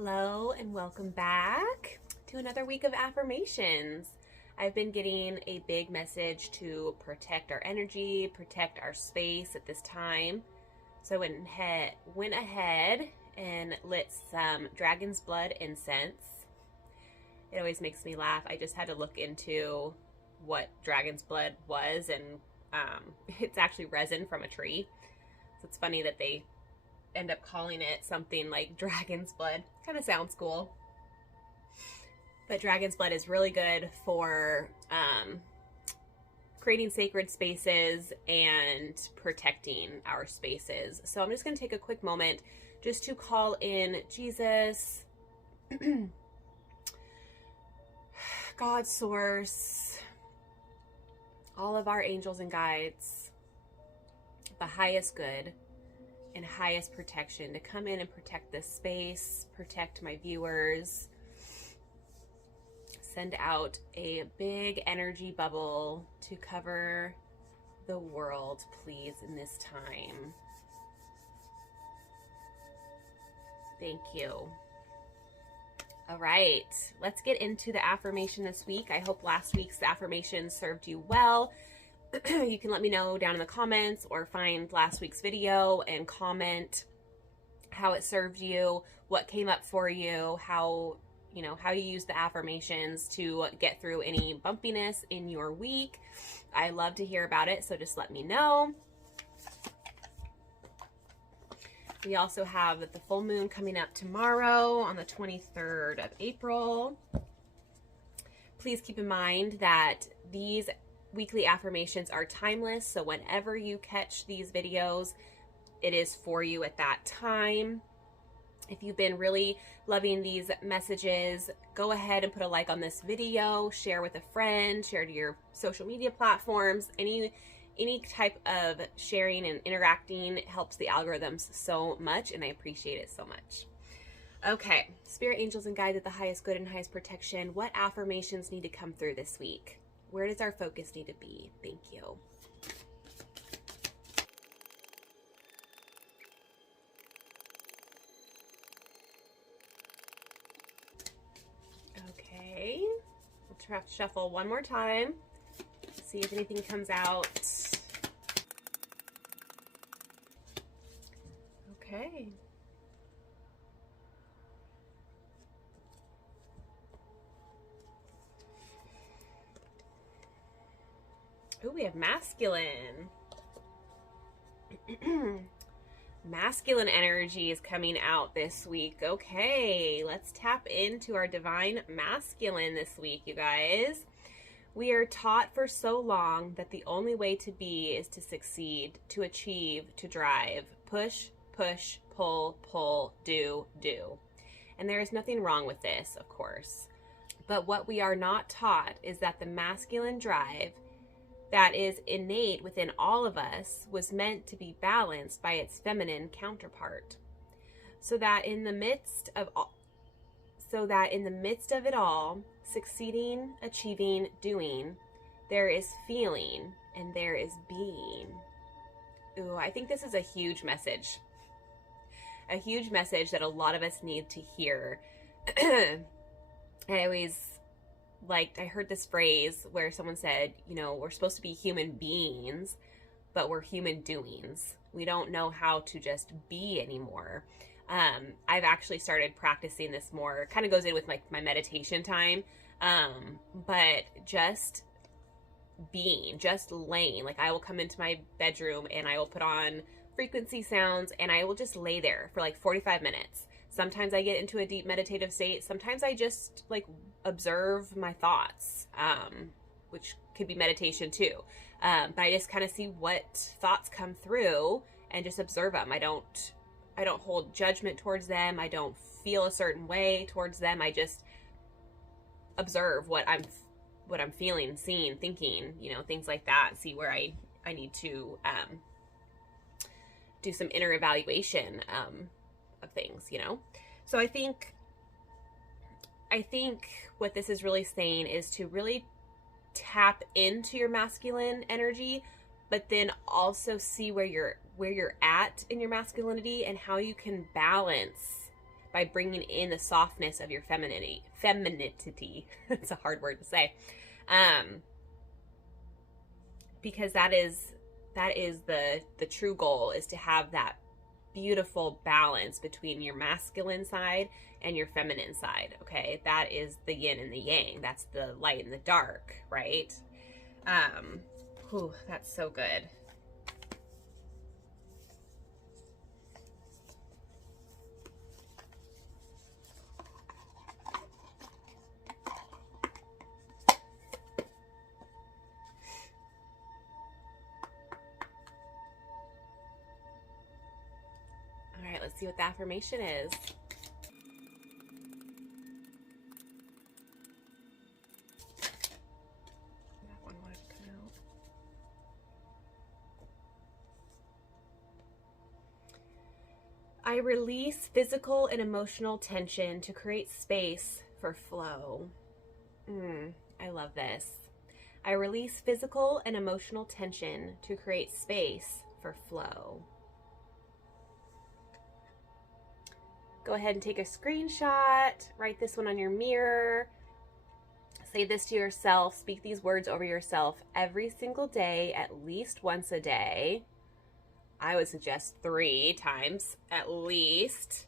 Hello and welcome back to another week of affirmations. I've been getting a big message to protect our energy, protect our space at this time. So I went ahead and lit some dragon's blood incense. It always makes me laugh. I just had to look into what dragon's blood was, and it's actually resin from a tree. So it's funny that they end up calling it something like dragon's blood. Kind of sounds cool. But dragon's blood is really good for creating sacred spaces and protecting our spaces. So I'm just going to take a quick moment just to call in Jesus, God Source, all of our angels and guides, the highest good and highest protection to come in and protect this space, protect my viewers. Send out a big energy bubble to cover the world, please, in this time. Thank you. All right, let's get into the affirmation this week. I hope last week's affirmation served you well. You can let me know down in the comments or find last week's video and comment how it served you, what came up for you, how you use the affirmations to get through any bumpiness in your week. I love to hear about it, so just let me know. We also have the full moon coming up tomorrow on the 23rd of April. Please keep in mind that these weekly affirmations are timeless, so whenever you catch these videos, it is for you at that time. If you've been really loving these messages, go ahead and put a like on this video, share with a friend, share to your social media platforms. Any type of sharing and interacting helps the algorithms so much, and I appreciate it so much. Okay, spirit angels and guides at the highest good and highest protection, what affirmations need to come through this week? Where does our focus need to be? Thank you. Okay, we'll try to shuffle one more time. See if anything comes out. Okay. Oh, we have masculine. Masculine energy is coming out this week. Okay, let's tap into our divine masculine this week, you guys. We are taught for so long that the only way to be is to succeed, to achieve, to drive. Push, push, pull, pull, do, do. And there is nothing wrong with this, of course. But what we are not taught is that the masculine drive that is innate within all of us was meant to be balanced by its feminine counterpart, so that in the midst of it all, succeeding, achieving, doing, there is feeling and there is being. Ooh, I think this is a huge message that a lot of us need to hear. I heard this phrase where someone said, we're supposed to be human beings, but we're human doings. We don't know how to just be anymore. I've actually started practicing this more. It kind of goes in with my meditation time. But just being, just laying. Like, I will come into my bedroom and I will put on frequency sounds and I will just lay there for like 45 minutes. Sometimes I get into a deep meditative state. Sometimes I just observe my thoughts, which could be meditation too. But I just kind of see what thoughts come through and just observe them. I don't hold judgment towards them. I don't feel a certain way towards them. I just observe what I'm feeling, seeing, thinking, things like that. See where I need to do some inner evaluation of things, So I think what this is really saying is to really tap into your masculine energy, but then also see where you're at in your masculinity and how you can balance by bringing in the softness of your femininity. It's a hard word to say. Because that is the true goal, is to have that beautiful balance between your masculine side and your feminine side. Okay, that is the yin and the yang. That's the light and the dark, right? That's so good. All right, let's see what the affirmation is. That one wanted to come out. I release physical and emotional tension to create space for flow. I love this. I release physical and emotional tension to create space for flow. Go ahead and take a screenshot, write this one on your mirror, say this to yourself, speak these words over yourself every single day, at least once a day. I would suggest 3 times at least,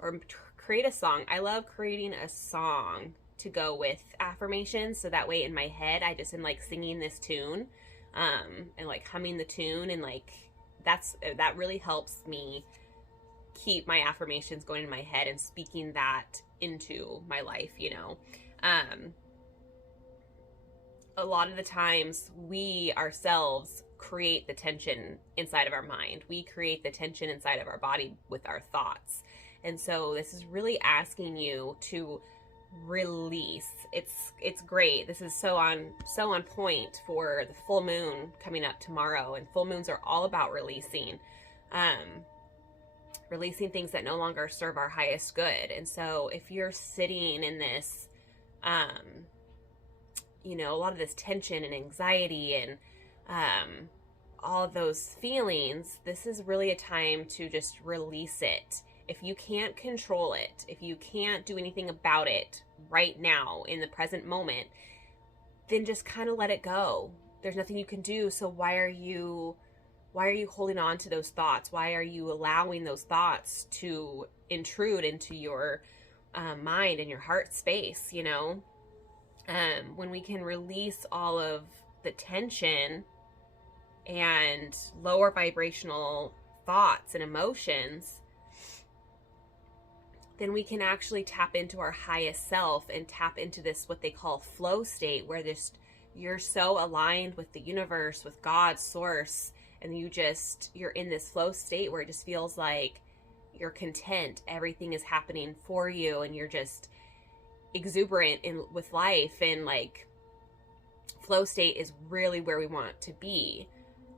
or create a song. I love creating a song to go with affirmations, so that way in my head I just am like singing this tune, and like humming the tune, and like that really helps me keep my affirmations going in my head and speaking that into my life, you know. A lot of the times we ourselves create the tension inside of our mind. We create the tension inside of our body with our thoughts. And so this is really asking you to release. It's great. This is so on point for the full moon coming up tomorrow, and full moons are all about releasing things that no longer serve our highest good. And so if you're sitting in this, a lot of this tension and anxiety and all of those feelings, this is really a time to just release it. If you can't control it, if you can't do anything about it right now in the present moment, then just kind of let it go. There's nothing you can do. So why are you holding on to those thoughts? Why are you allowing those thoughts to intrude into your mind and your heart space, you know? When we can release all of the tension and lower vibrational thoughts and emotions, then we can actually tap into our highest self and tap into this, what they call flow state, where you're so aligned with the universe, with God, source, and you're in this flow state where it just feels like you're content. Everything is happening for you, and you're just exuberant with life. And like, flow state is really where we want to be.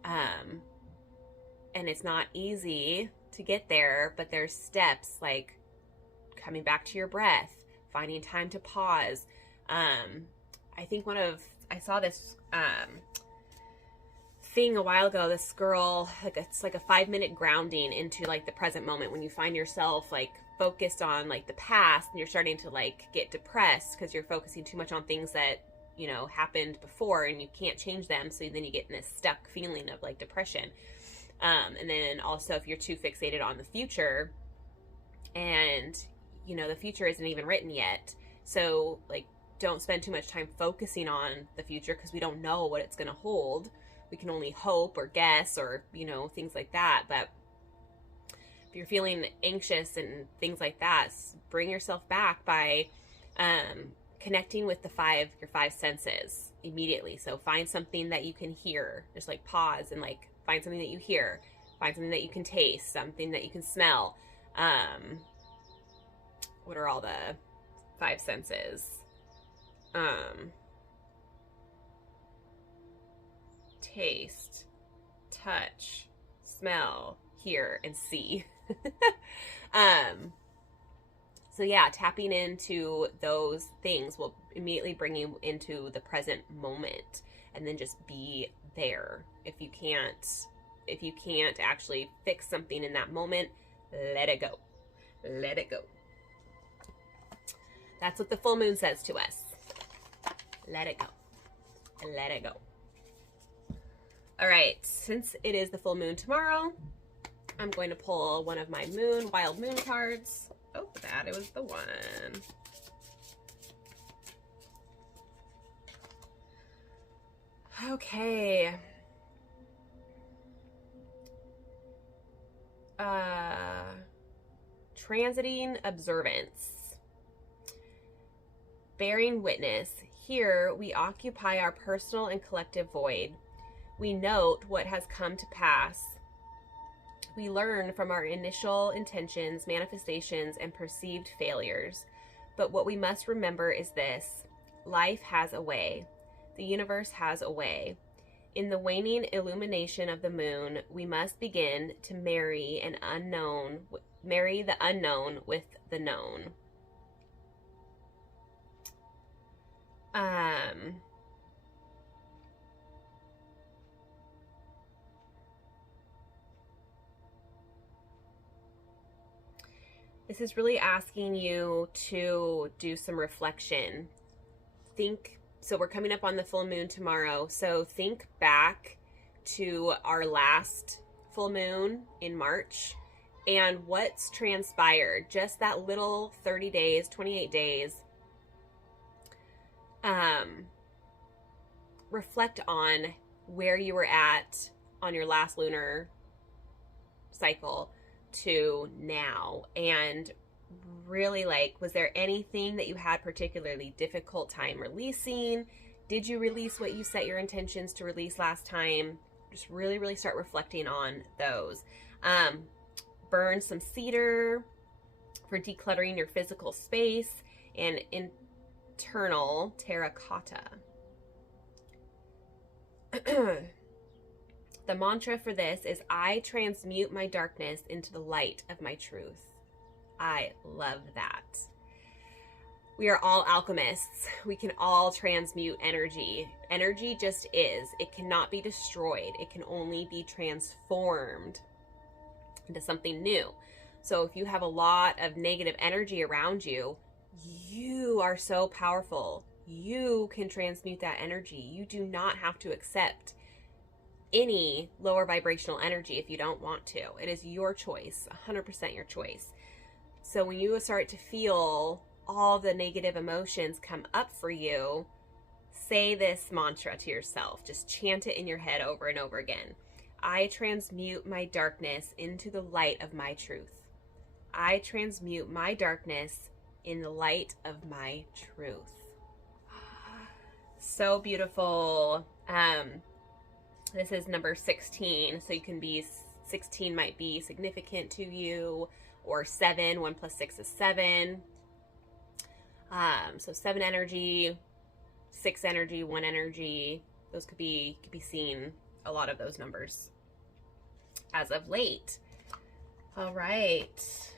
And it's not easy to get there, but there's steps like coming back to your breath, finding time to pause. I think I saw this thing a while ago, this girl, it's like a 5-minute grounding into like the present moment. When you find yourself like focused on like the past, and you're starting to like get depressed because you're focusing too much on things that, happened before and you can't change them. So then you get in this stuck feeling of like depression. And then also if you're too fixated on the future, and the future isn't even written yet. So like, don't spend too much time focusing on the future, because we don't know what it's going to hold. We can only hope or guess or, things like that. But if you're feeling anxious and things like that, bring yourself back by connecting with your 5 senses immediately. So find something that you can hear. Just like pause and like find something that you hear. Find something that you can taste, something that you can smell. What are all the 5 senses? Taste, touch, smell, hear, and see. So yeah, tapping into those things will immediately bring you into the present moment, and then just be there. If you can't actually fix something in that moment, let it go. Let it go. That's what the full moon says to us. Let it go. Let it go. All right, since it is the full moon tomorrow, I'm going to pull one of my wild moon cards. Oh, it was the one. Okay. Transiting observance. Bearing witness. Here we occupy our personal and collective void. We note what has come to pass. We learn from our initial intentions, manifestations, and perceived failures. But what we must remember is this: life has a way. The universe has a way. In the waning illumination of the moon, we must begin to marry the unknown with the known. This is really asking you to do some reflection. So we're coming up on the full moon tomorrow. So think back to our last full moon in March and what's transpired. Just that little 30 days, 28 days. Reflect on where you were at on your last lunar cycle to now, and really, was there anything that you had particularly difficult time releasing? Did you release what you set your intentions to release last time? Just really start reflecting on those. Burn some cedar for decluttering your physical space, and internal terracotta. The mantra for this is, I transmute my darkness into the light of my truth. I love that. We are all alchemists. We can all transmute energy. Energy just is. It cannot be destroyed. It can only be transformed into something new. So if you have a lot of negative energy around you, you are so powerful. You can transmute that energy. You do not have to accept any lower vibrational energy if you don't want to. It is your choice, 100% your choice. So when you start to feel all the negative emotions come up for you, say this mantra to yourself. Just chant it in your head over and over again. I transmute my darkness into the light of my truth. I transmute my darkness in the light of my truth. So beautiful. This is number 16. So you can be 16 might be significant to you, or 7. 1 + 6 is 7. So 7 energy, 6 energy, 1 energy. Those could be seen, a lot of those numbers as of late. All right.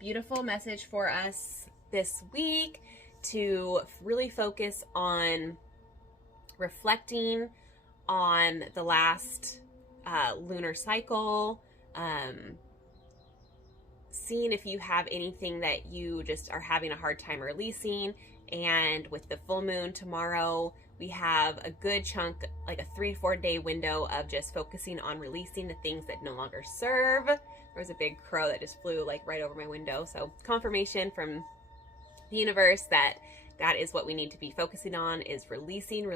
Beautiful message for us this week to really focus on reflecting on the last lunar cycle, seeing if you have anything that you just are having a hard time releasing. And with the full moon tomorrow, we have a good chunk, like a 3-4 day window of just focusing on releasing the things that no longer serve. There was a big crow that just flew right over my window. So confirmation from the universe that is what we need to be focusing on, is releasing,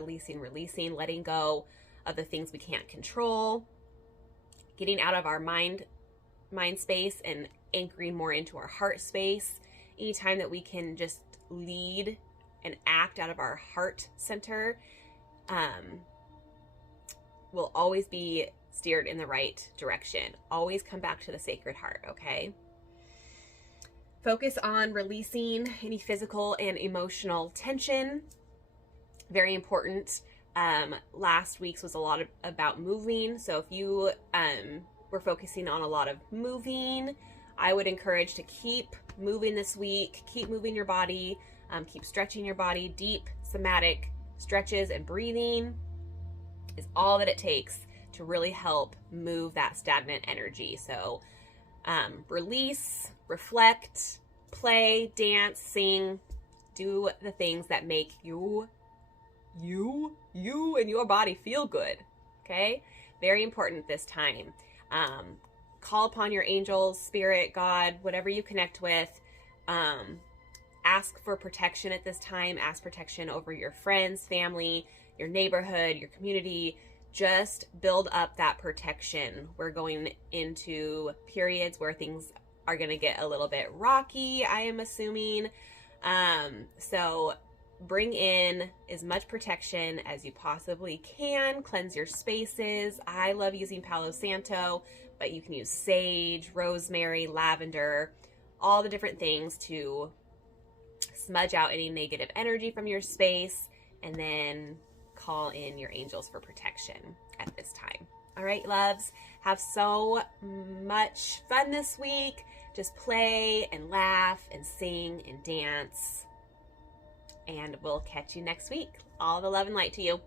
letting go of the things we can't control, getting out of our mind space and anchoring more into our heart space. Anytime that we can just lead and act out of our heart center, we'll always be steered in the right direction. Always come back to the sacred heart, okay? Focus on releasing any physical and emotional tension. Very important. Last week's was a lot about moving. So if you were focusing on a lot of moving, I would encourage to keep moving this week. Keep moving your body. Keep stretching your body. Deep somatic stretches and breathing is all that it takes to really help move that stagnant energy. So release, reflect, play, dance, sing, Do the things that make you and your body feel good. Okay? Very important this time. Call upon your angels, spirit, God, whatever you connect with. Ask for protection at this time. Ask protection over your friends, family, your neighborhood, your community. Just build up that protection. We're going into periods where things are going to get a little bit rocky, I am assuming. So bring in as much protection as you possibly can. Cleanse your spaces. I love using Palo Santo, but you can use sage, rosemary, lavender, all the different things to smudge out any negative energy from your space, and then call in your angels for protection at this time. All right, loves, have so much fun this week. Just play and laugh and sing and dance. And we'll catch you next week. All the love and light to you.